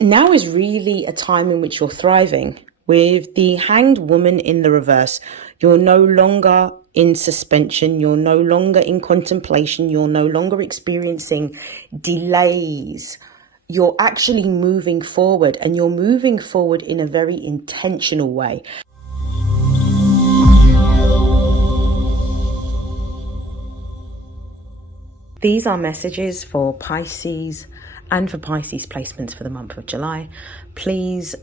Now is really a time in which you're thriving. With the Hanged Woman in the reverse, you're no longer in suspension, you're no longer in contemplation, you're no longer experiencing delays. You're actually moving forward, and you're moving forward in a very intentional way. These are messages for Pisces and for Pisces placements for the month of July. Please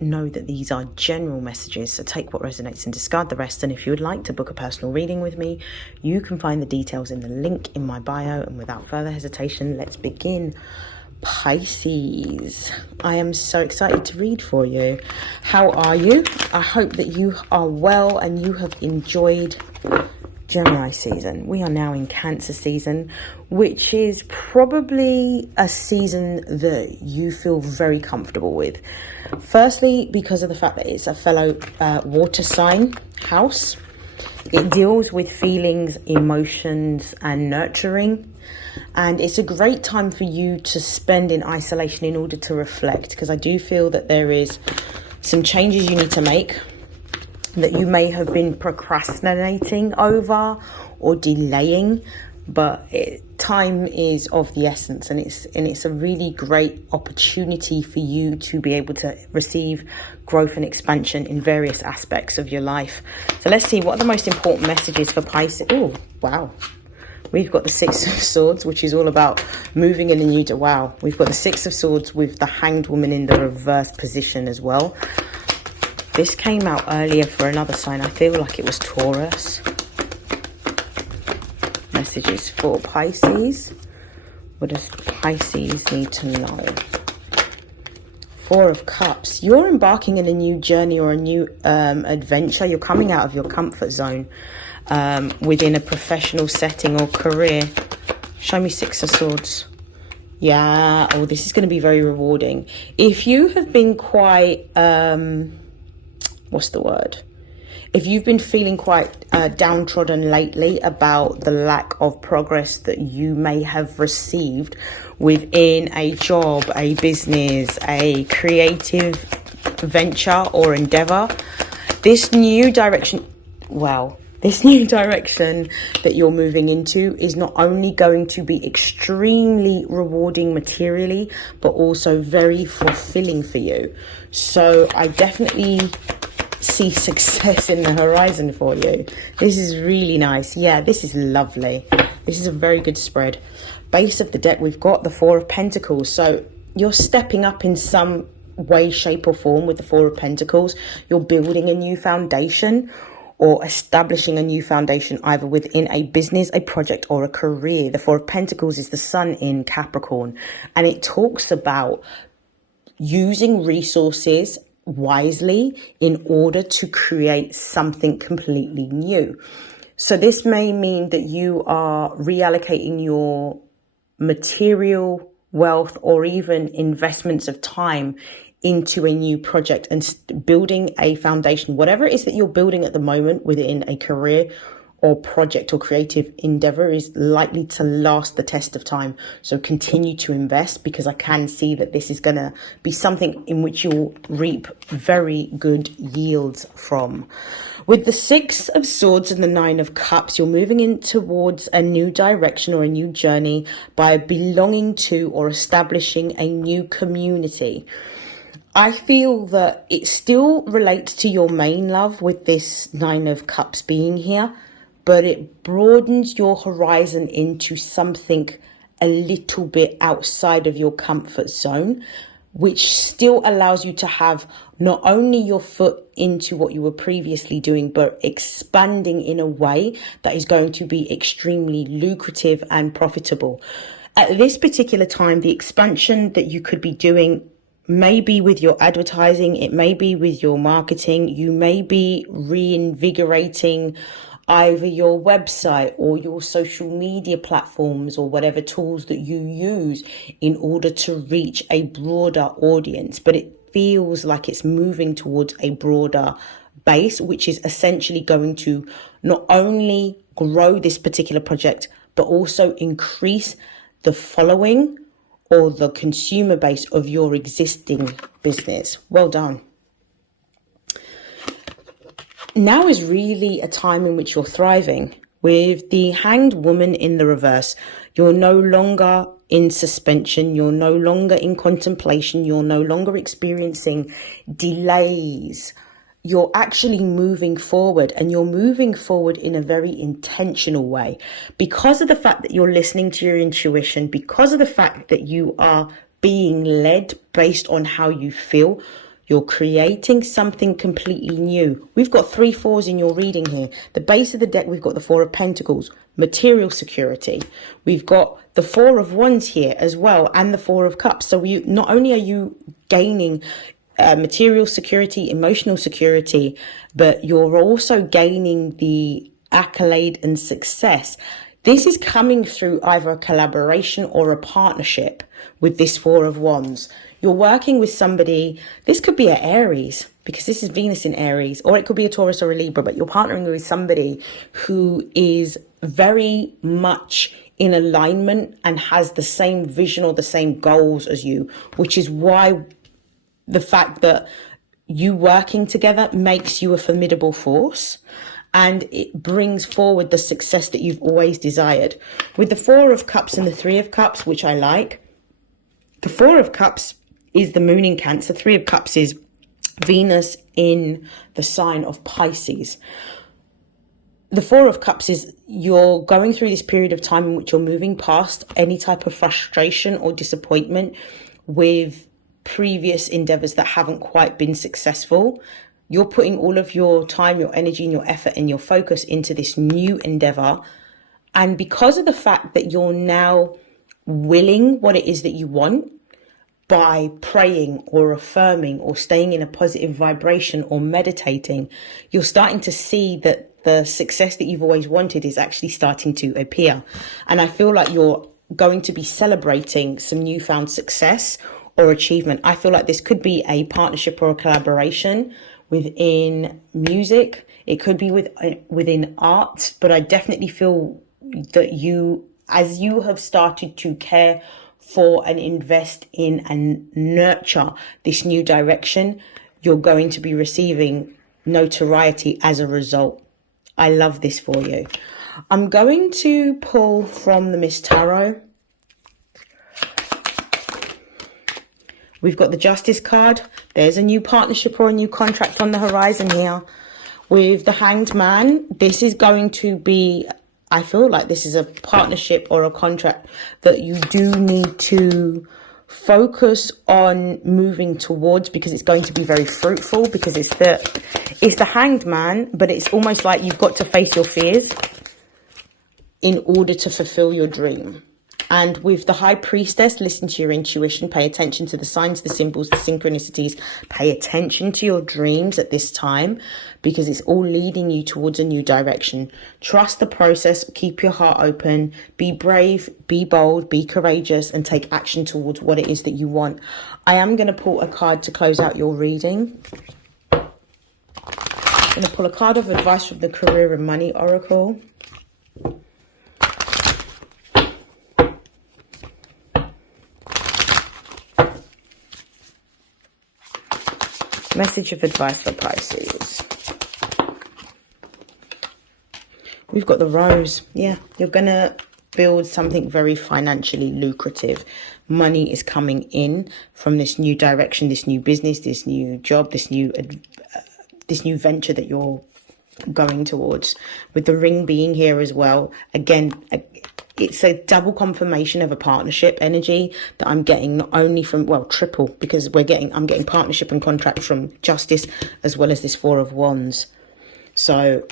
know that these are general messages, so take what resonates and discard the rest. And if you would like to book a personal reading with me, you can find the details in the link in my bio. And without further hesitation, let's begin. Pisces, I am so excited to read for you. How are you? I hope that you are well and you have enjoyed Gemini season. We are now in Cancer season, which is probably a season that you feel very comfortable with. Firstly, because of the fact that it's a fellow water sign house. It deals with feelings, emotions, and nurturing. And it's a great time for you to spend in isolation in order to reflect, because I do feel that there is some changes you need to make that you may have been procrastinating over or delaying, but time is of the essence, and it's a really great opportunity for you to be able to receive growth and expansion in various aspects of your life. So let's see, what are the most important messages for Pisces? Oh, wow. We've got the Six of Swords, which is all about moving in a new... Wow. We've got the Six of Swords with the Hanged Woman in the reverse position as well. This came out earlier for another sign. I feel like it was Taurus. Messages for Pisces. What does Pisces need to know? Four of Cups. You're embarking in a new journey or a new adventure. You're coming out of your comfort zone within a professional setting or career. Show me Six of Swords. Yeah. Oh, this is going to be very rewarding. If you have been quite... what's the word? If you've been feeling quite downtrodden lately about the lack of progress that you may have received within a job, a business, a creative venture or endeavor, this new direction, this new direction that you're moving into is not only going to be extremely rewarding materially, but also very fulfilling for you. So I definitely see success in the horizon for you. This is really nice. Yeah, this is lovely. This is a very good spread. Base of the deck, we've got the Four of Pentacles. So you're stepping up in some way, shape or form with the Four of Pentacles. You're building a new foundation or establishing a new foundation either within a business, a project or a career. The Four of Pentacles is the sun in Capricorn, and it talks about using resources wisely in order to create something completely new. So this may mean that you are reallocating your material wealth or even investments of time into a new project and building a foundation. Whatever it is that you're building at the moment within a career or project or creative endeavor is likely to last the test of time. So continue to invest, because I can see that this is going to be something in which you'll reap very good yields from. With the Six of Swords and the Nine of Cups, you're moving in towards a new direction or a new journey by belonging to or establishing a new community. I feel that it still relates to your main love with this Nine of Cups being here, but it broadens your horizon into something a little bit outside of your comfort zone, which still allows you to have not only your foot into what you were previously doing, but expanding in a way that is going to be extremely lucrative and profitable. At this particular time, the expansion that you could be doing may be with your advertising, it may be with your marketing, you may be reinvigorating either your website or your social media platforms or whatever tools that you use in order to reach a broader audience. But it feels like it's moving towards a broader base, which is essentially going to not only grow this particular project, but also increase the following or the consumer base of your existing business. Well done. Now is really a time in which you're thriving. With the Hanged Woman in the reverse, you're no longer in suspension, you're no longer in contemplation, you're no longer experiencing delays. You're actually moving forward, and you're moving forward in a very intentional way because of the fact that you're listening to your intuition, because of the fact that you are being led based on how you feel. You're creating something completely new. We've got 3 4s in your reading here. The base of the deck, we've got the 4 of Pentacles, material security. We've got the 4 of Wands here as well, and the 4 of Cups. So not only are you gaining material security, emotional security, but you're also gaining the accolade and success. This is coming through either a collaboration or a partnership with this 4 of Wands. You're working with somebody, this could be an Aries, because this is Venus in Aries, or it could be a Taurus or a Libra, but you're partnering with somebody who is very much in alignment and has the same vision or the same goals as you, which is why the fact that you working together makes you a formidable force, and it brings forward the success that you've always desired. With the 4 of Cups and the 3 of Cups, which I like, the 4 of Cups is the moon in Cancer. 3 of Cups is Venus in the sign of Pisces. The 4 of Cups is you're going through this period of time in which you're moving past any type of frustration or disappointment with previous endeavors that haven't quite been successful. You're putting all of your time, your energy, and your effort and your focus into this new endeavor. And because of the fact that you're now willing what it is that you want, by praying or affirming or staying in a positive vibration or meditating, you're starting to see that the success that you've always wanted is actually starting to appear. And I feel like you're going to be celebrating some newfound success or achievement. I feel like this could be a partnership or a collaboration within music. It could be within art, but I definitely feel that as you have started to care for and invest in and nurture this new direction, you're going to be receiving notoriety as a result. I love this for you. I'm going to pull from the Miss Tarot. We've got the Justice card. There's a new partnership or a new contract on the horizon here. With the Hanged Man, this is going to be, I feel like this is a partnership or a contract that you do need to focus on moving towards, because it's going to be very fruitful, because it's the Hanged Man, but it's almost like you've got to face your fears in order to fulfill your dream. And with the High Priestess, listen to your intuition, pay attention to the signs, the symbols, the synchronicities, pay attention to your dreams at this time, because it's all leading you towards a new direction. Trust the process, keep your heart open, be brave, be bold, be courageous, and take action towards what it is that you want. I am going to pull a card to close out your reading. I'm going to pull a card of advice from the Career and Money Oracle. Message of advice for Pisces. We've got the Rose. Yeah, you're going to build something very financially lucrative. Money is coming in from this new direction, this new business, this new job, this new venture that you're going towards. With the Ring being here as well. Again, it's a double confirmation of a partnership energy that I'm getting, not only from, well, triple, because I'm getting partnership and contract from Justice as well as this 4 of Wands. So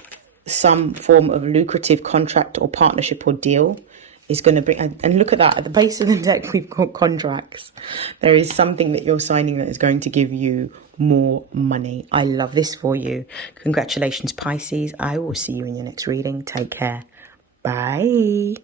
some form of lucrative contract or partnership or deal is going to bring, and look at that, at the base of the deck we've got contracts. There is something that you're signing that is going to give you more money. I love this for you. Congratulations, Pisces. I will see you in your next reading. Take care. Bye.